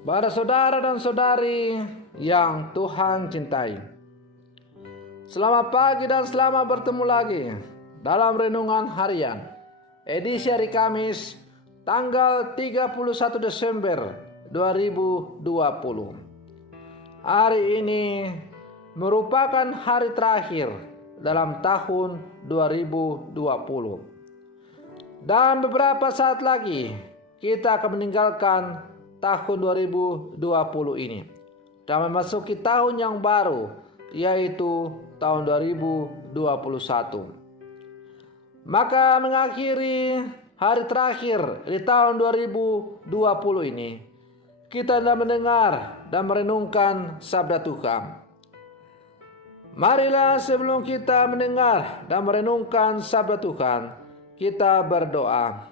Para saudara dan saudari yang Tuhan cintai, selamat pagi dan selamat bertemu lagi dalam Renungan Harian edisi hari Kamis tanggal 31 Desember 2020. Hari ini merupakan hari terakhir dalam tahun 2020. Dan beberapa saat lagi kita akan meninggalkan tahun 2020 ini dan memasuki tahun yang baru, yaitu tahun 2021. Maka mengakhiri hari terakhir di tahun 2020 ini, kita hendak mendengar dan merenungkan sabda Tuhan. Marilah sebelum kita mendengar dan merenungkan sabda Tuhan, kita berdoa.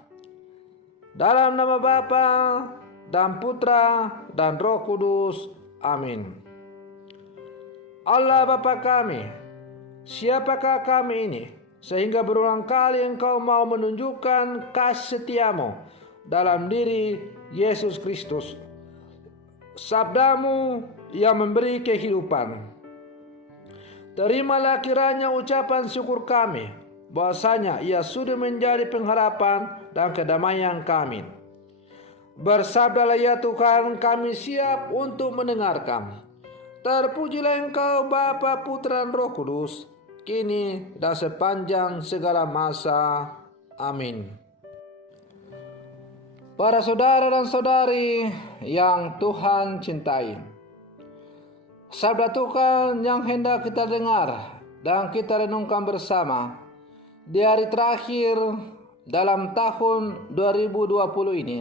Dalam nama Bapa dan Putra dan Roh Kudus. Amin. Allah Bapa kami, siapakah kami ini sehingga berulang kali Engkau mau menunjukkan kasih setiamu dalam diri Yesus Kristus, sabdamu yang memberi kehidupan. Terimalah kiranya ucapan syukur kami bahwasanya ia sudah menjadi pengharapan dan kedamaian kami. Bersabdalah ya Tuhan, kami siap untuk mendengarkan. Terpujilah Engkau Bapa, Putra dan Roh Kudus, kini dan sepanjang segala masa. Amin. Para saudara dan saudari yang Tuhan cintai, sabda Tuhan yang hendak kita dengar dan kita renungkan bersama di hari terakhir dalam tahun 2020 ini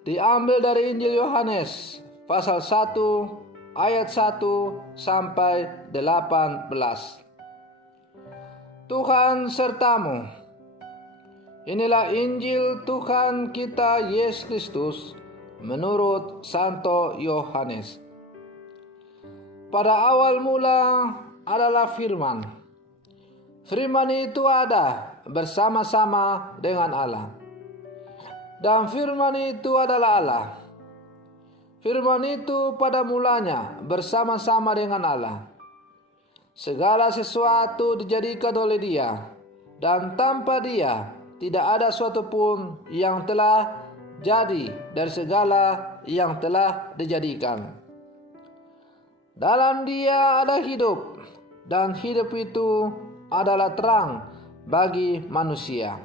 diambil dari Injil Yohanes pasal 1 ayat 1 sampai 18. Tuhan sertamu. Inilah Injil Tuhan kita Yesus Kristus menurut Santo Yohanes. Pada awal mula adalah firman. Firman itu ada bersama-sama dengan Allah. Dan firman itu adalah Allah. Firman itu pada mulanya bersama-sama dengan Allah. Segala sesuatu dijadikan oleh Dia, dan tanpa Dia tidak ada suatu pun yang telah jadi dari segala yang telah dijadikan. Dalam Dia ada hidup, dan hidup itu adalah terang bagi manusia.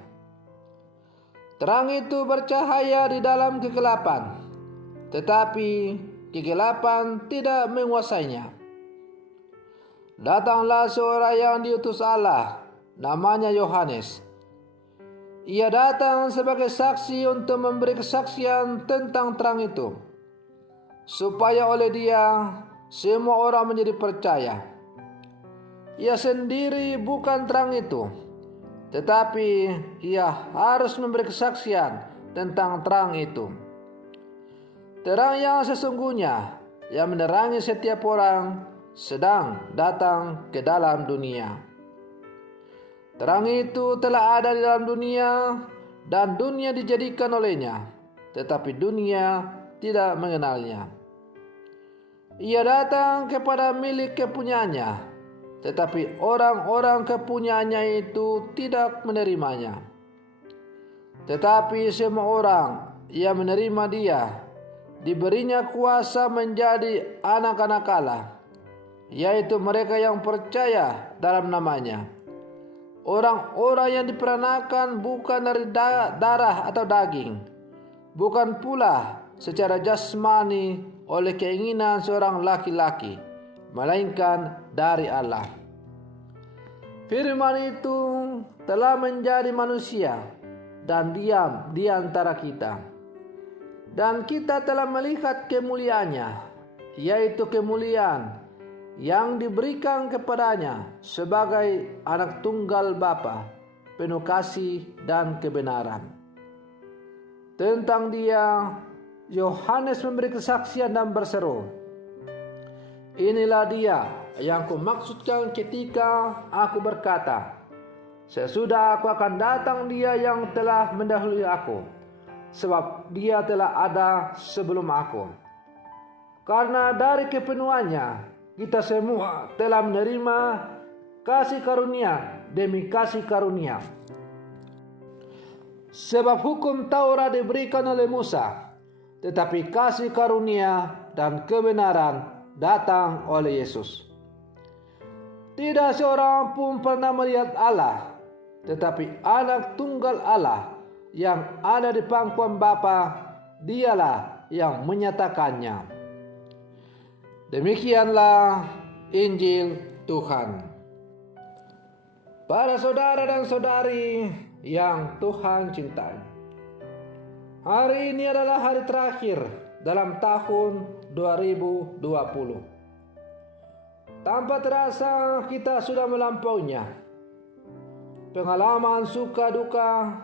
Terang itu bercahaya di dalam kegelapan, tetapi kegelapan tidak menguasainya. Datanglah seorang yang diutus Allah, namanya Yohanes. Ia datang sebagai saksi untuk memberi kesaksian tentang terang itu, supaya oleh Dia semua orang menjadi percaya. Ia sendiri bukan terang itu, tetapi ia harus memberi kesaksian tentang terang itu. Terang yang sesungguhnya yang menerangi setiap orang sedang datang ke dalam dunia. Terang itu telah ada di dalam dunia dan dunia dijadikan olehnya, tetapi dunia tidak mengenalnya. Ia datang kepada milik kepunyaannya, tetapi orang-orang kepunyaannya itu tidak menerimanya. Tetapi semua orang yang menerima Dia, diberinya kuasa menjadi anak-anak Allah, yaitu mereka yang percaya dalam namanya. Orang-orang yang diperanakan bukan dari darah atau daging, bukan pula secara jasmani oleh keinginan seorang laki-laki, melainkan dari Allah. Firman itu telah menjadi manusia dan diam di antara kita. Dan kita telah melihat kemuliaannya, yaitu kemuliaan yang diberikan kepadanya sebagai anak tunggal Bapa, penuh kasih dan kebenaran. Tentang Dia, Yohanes memberi kesaksian dan berseru, inilah Dia yang kumaksudkan ketika aku berkata, sesudah aku akan datang Dia yang telah mendahului aku, sebab Dia telah ada sebelum aku. Karena dari kepenuhannya kita semua telah menerima kasih karunia demi kasih karunia. Sebab hukum Taurat diberikan oleh Musa, tetapi kasih karunia dan kebenaran datang oleh Yesus. Tidak seorang pun pernah melihat Allah, tetapi anak tunggal Allah yang ada di pangkuan Bapa, dialah yang menyatakannya. Demikianlah Injil Tuhan. Para saudara dan saudari yang Tuhan cintai, hari ini adalah hari terakhir dalam tahun 2020. Tanpa terasa kita sudah melampauinya. Pengalaman suka duka,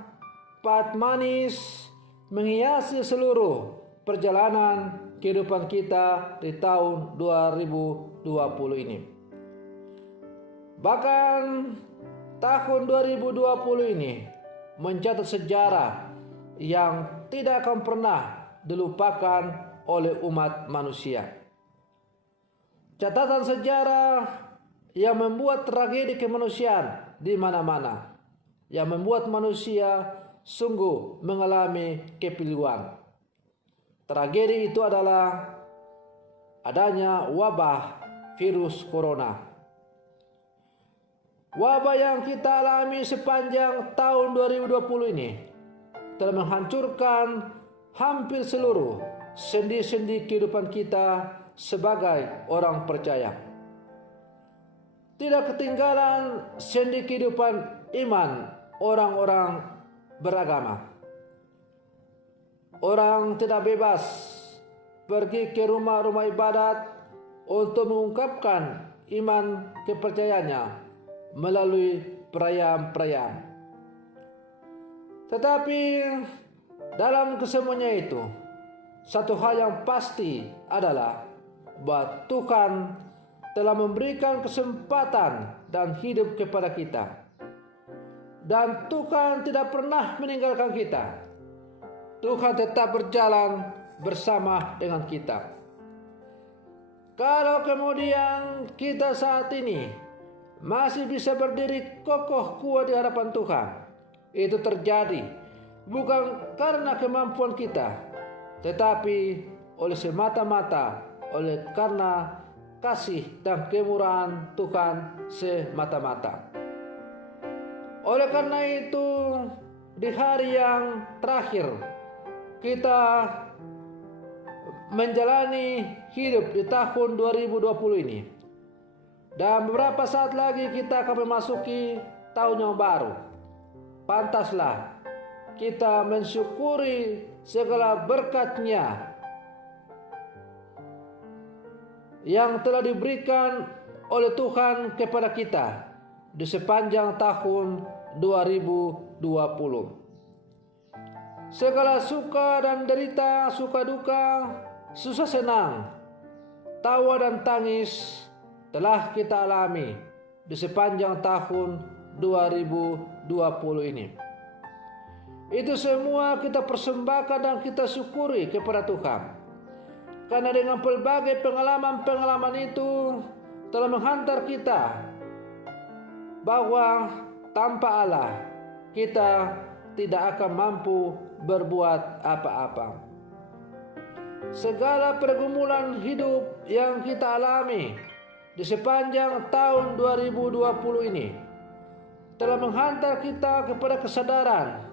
pahit manis menghiasi seluruh perjalanan kehidupan kita di tahun 2020 ini. Bahkan tahun 2020 ini mencatat sejarah yang tidak akan pernah dilupakan oleh umat manusia. Catatan sejarah yang membuat tragedi kemanusiaan di mana-mana, yang membuat manusia sungguh mengalami kepiluan. Tragedi itu adalah adanya wabah virus corona. Wabah yang kita alami sepanjang tahun 2020 ini telah menghancurkan hampir seluruh sendi-sendi kehidupan kita sebagai orang percaya. Tidak ketinggalan sendi kehidupan iman orang-orang beragama. Orang tidak bebas pergi ke rumah-rumah ibadat untuk mengungkapkan iman kepercayaannya melalui perayaan-perayaan. Tetapi dalam kesemuanya itu, satu hal yang pasti adalah bahwa Tuhan telah memberikan kesempatan dan hidup kepada kita. Dan Tuhan tidak pernah meninggalkan kita. Tuhan tetap berjalan bersama dengan kita. Kalau kemudian kita saat ini masih bisa berdiri kokoh kuat di hadapan Tuhan, itu terjadi bukan karena kemampuan kita, tetapi oleh semata-mata oleh karena kasih dan kemurahan Tuhan semata-mata. Oleh karena itu, di hari yang terakhir kita menjalani hidup di tahun 2020 ini, dan beberapa saat lagi kita akan memasuki tahun yang baru. Pantaslah kita mensyukuri segala berkat-Nya yang telah diberikan oleh Tuhan kepada kita di sepanjang tahun 2020. Segala suka dan derita, suka duka, susah senang, tawa dan tangis telah kita alami di sepanjang tahun 2020 ini. Itu semua kita persembahkan dan kita syukuri kepada Tuhan. Karena dengan pelbagai pengalaman-pengalaman itu telah menghantar kita bahwa tanpa Allah kita tidak akan mampu berbuat apa-apa. Segala pergumulan hidup yang kita alami di sepanjang tahun 2020 ini telah menghantar kita kepada kesadaran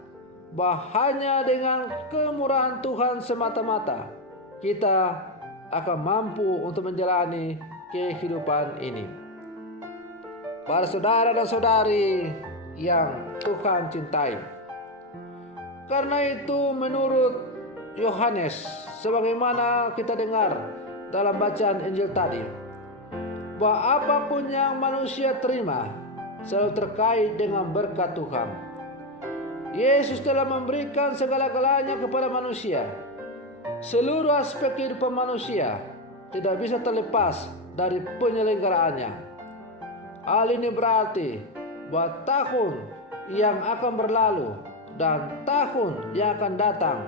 bahwa hanya dengan kemurahan Tuhan semata-mata kita akan mampu untuk menjalani kehidupan ini. Para saudara dan saudari yang Tuhan cintai, karena itu menurut Yohanes, sebagaimana kita dengar dalam bacaan Injil tadi, bahwa apapun yang manusia terima selalu terkait dengan berkat Tuhan. Yesus telah memberikan segala-galanya kepada manusia. Seluruh aspek kehidupan manusia tidak bisa terlepas dari penyelenggaraannya. Hal ini berarti bahwa tahun yang akan berlalu dan tahun yang akan datang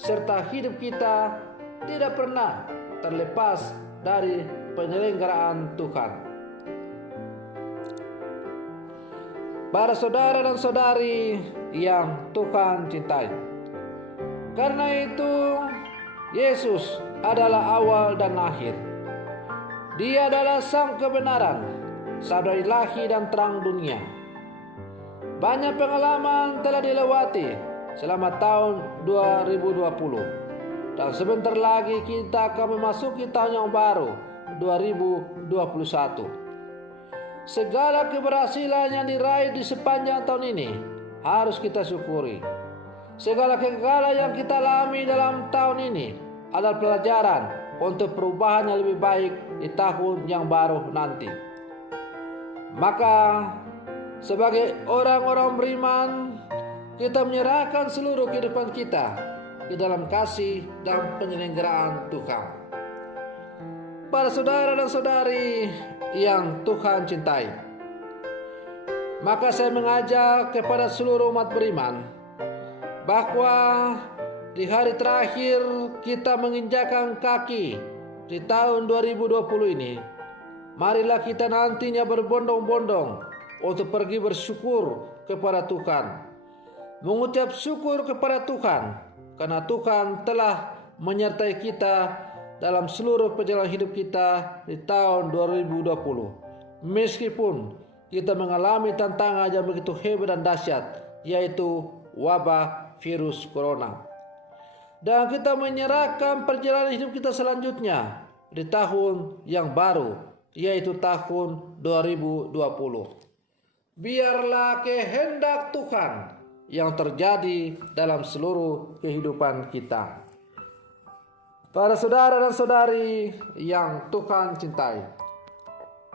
serta hidup kita tidak pernah terlepas dari penyelenggaraan Tuhan. Para saudara dan saudari yang Tuhan cintai, karena itu Yesus adalah awal dan akhir. Dia adalah sang kebenaran, sabda ilahi dan terang dunia. Banyak pengalaman telah dilewati selama tahun 2020, dan sebentar lagi kita akan memasuki tahun yang baru, 2021. Segala keberhasilan yang diraih di sepanjang tahun ini harus kita syukuri. Segala kegagalan yang kita alami dalam tahun ini adalah pelajaran untuk perubahan yang lebih baik di tahun yang baru nanti. Maka sebagai orang-orang beriman, kita menyerahkan seluruh kehidupan kita ke dalam kasih dan penyelenggaraan Tuhan. Para saudara dan saudari yang Tuhan cintai, maka saya mengajak kepada seluruh umat beriman bahwa di hari terakhir kita menginjakkan kaki di tahun 2020 ini, marilah kita nantinya berbondong-bondong untuk pergi bersyukur kepada Tuhan, mengucap syukur kepada Tuhan karena Tuhan telah menyertai kita dalam seluruh perjalanan hidup kita di tahun 2020. Meskipun kita mengalami tantangan yang begitu hebat dan dahsyat, yaitu wabah virus corona. Dan kita menyerahkan perjalanan hidup kita selanjutnya di tahun yang baru, yaitu tahun 2020. Biarlah kehendak Tuhan yang terjadi dalam seluruh kehidupan kita. Para saudara dan saudari yang Tuhan cintai,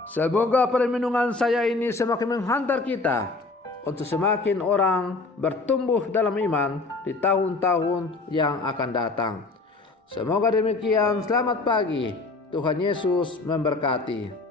semoga permenungan saya ini semakin menghantar kita untuk semakin orang bertumbuh dalam iman di tahun-tahun yang akan datang. Semoga demikian. Selamat pagi. Tuhan Yesus memberkati.